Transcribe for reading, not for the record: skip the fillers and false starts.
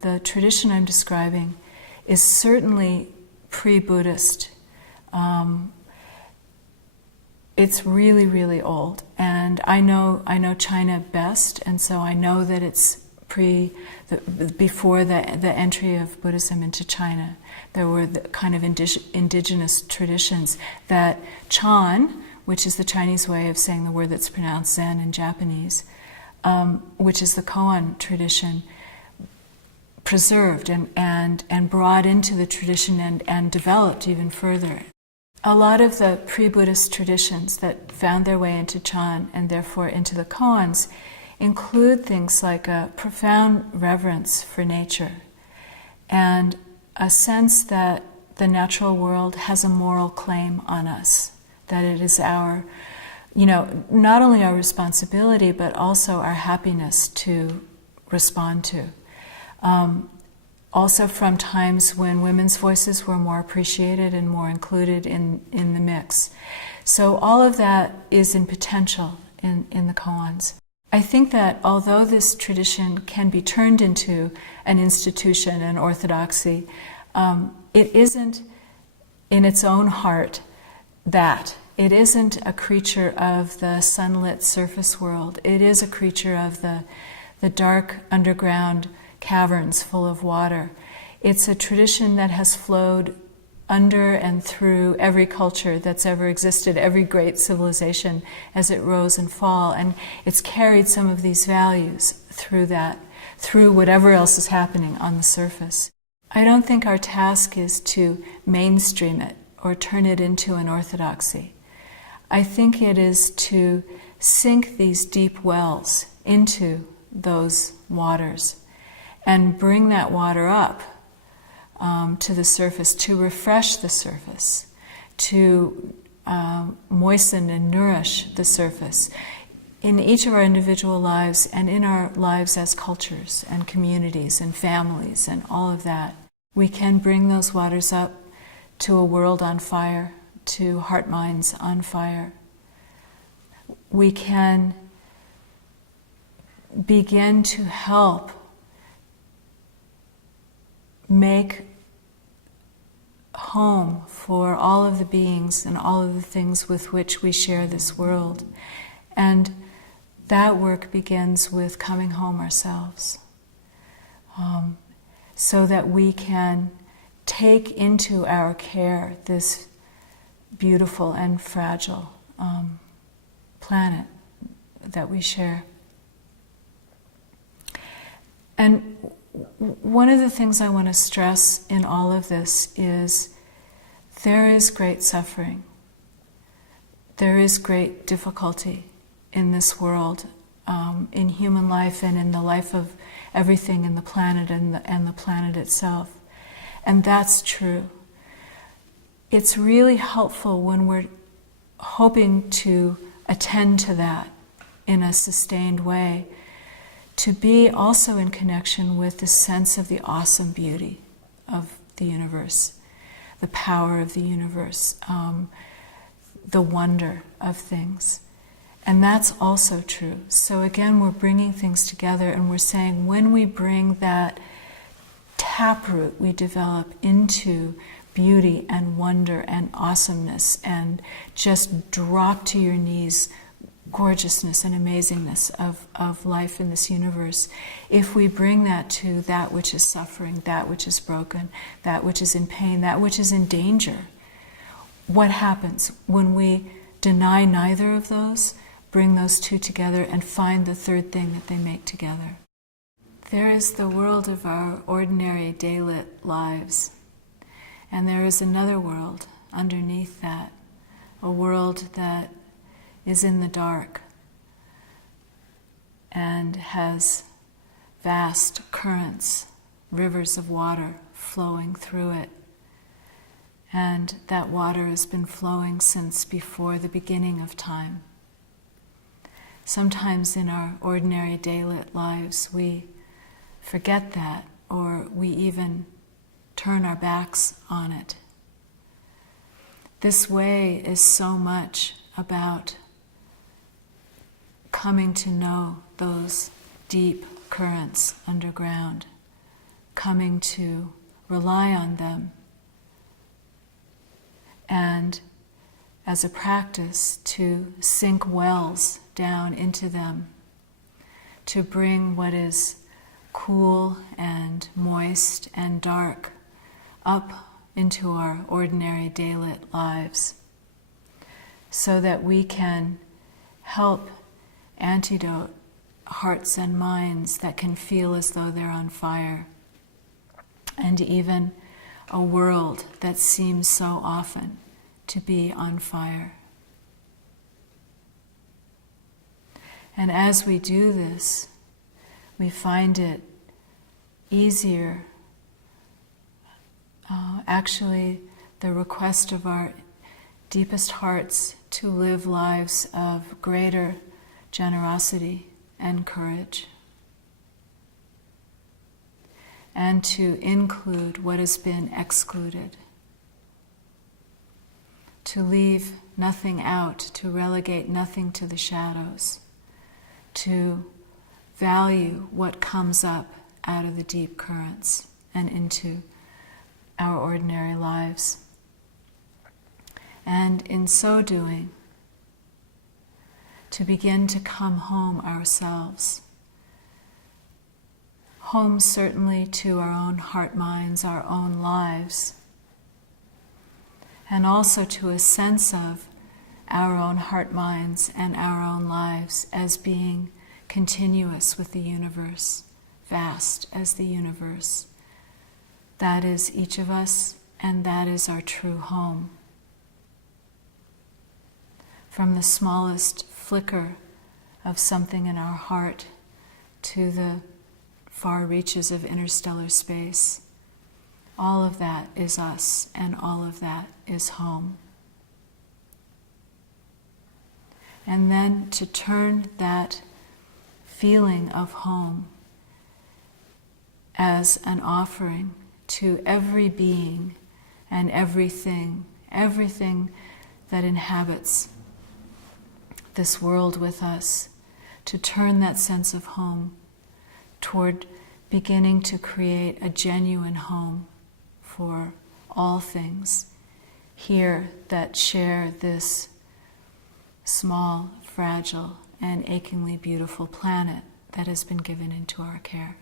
The tradition I'm describing is certainly pre-Buddhist. It's really, really old, and I know China best, and so I know that it's before the entry of Buddhism into China. There were the kind of indigenous traditions that Chan, which is the Chinese way of saying the word that's pronounced Zen in Japanese, which is the koan tradition, preserved and brought into the tradition and developed even further. A lot of the pre-Buddhist traditions that found their way into Chan and therefore into the koans include things like a profound reverence for nature and a sense that the natural world has a moral claim on us, that it is our, not only our responsibility, but also our happiness to respond to. Also from times when women's voices were more appreciated and more included in the mix. So all of that is in potential in the koans. I think that although this tradition can be turned into an institution, an orthodoxy, it isn't in its own heart that. It isn't a creature of the sunlit surface world. It is a creature of the dark underground caverns full of water. It's a tradition that has flowed under and through every culture that's ever existed, every great civilization as it rose and fall, and it's carried some of these values through whatever else is happening on the surface. I don't think our task is to mainstream it or turn it into an orthodoxy. I think it is to sink these deep wells into those waters and bring that water up to the surface, to refresh the surface, to moisten and nourish the surface in each of our individual lives and in our lives as cultures and communities and families and all of that. We can bring those waters up to a world on fire, to heart minds on fire. We can begin to help make home for all of the beings and all of the things with which we share this world. And that work begins with coming home ourselves, so that we can take into our care this beautiful and fragile planet that we share. And one of the things I want to stress in all of this is there is great suffering. There is great difficulty in this world, in human life and in the life of everything in the planet and the planet itself. And that's true. It's really helpful when we're hoping to attend to that in a sustained way, to be also in connection with the sense of the awesome beauty of the universe, the power of the universe, the wonder of things. And that's also true. So again, we're bringing things together and we're saying when we bring that taproot we develop into beauty and wonder and awesomeness and just drop to your knees gorgeousness and amazingness of life in this universe, if we bring that to that which is suffering, that which is broken, that which is in pain, that which is in danger, what happens when we deny neither of those, bring those two together and find the third thing that they make together? There is the world of our ordinary daylit lives, and there is another world underneath that, a world that is in the dark and has vast currents, rivers of water flowing through it. And that water has been flowing since before the beginning of time. Sometimes in our ordinary daylit lives we forget that, or we even turn our backs on it. This way is so much about coming to know those deep currents underground, coming to rely on them, and as a practice to sink wells down into them, to bring what is cool and moist and dark up into our ordinary daylit lives, so that we can help antidote hearts and minds that can feel as though they're on fire, and even a world that seems so often to be on fire. And as we do this, we find it easier, actually the request of our deepest hearts, to live lives of greater generosity and courage, and to include what has been excluded, to leave nothing out, to relegate nothing to the shadows, to value what comes up out of the deep currents and into our ordinary lives. And in so doing, to begin to come home ourselves. Home certainly to our own heart minds, our own lives, and also to a sense of our own heart minds and our own lives as being continuous with the universe, vast as the universe. That is each of us, and that is our true home. From the smallest flicker of something in our heart to the far reaches of interstellar space, all of that is us, and all of that is home. And then to turn that feeling of home as an offering to every being and everything that inhabits this world with us, to turn that sense of home toward beginning to create a genuine home for all things here that share this small, fragile, and achingly beautiful planet that has been given into our care.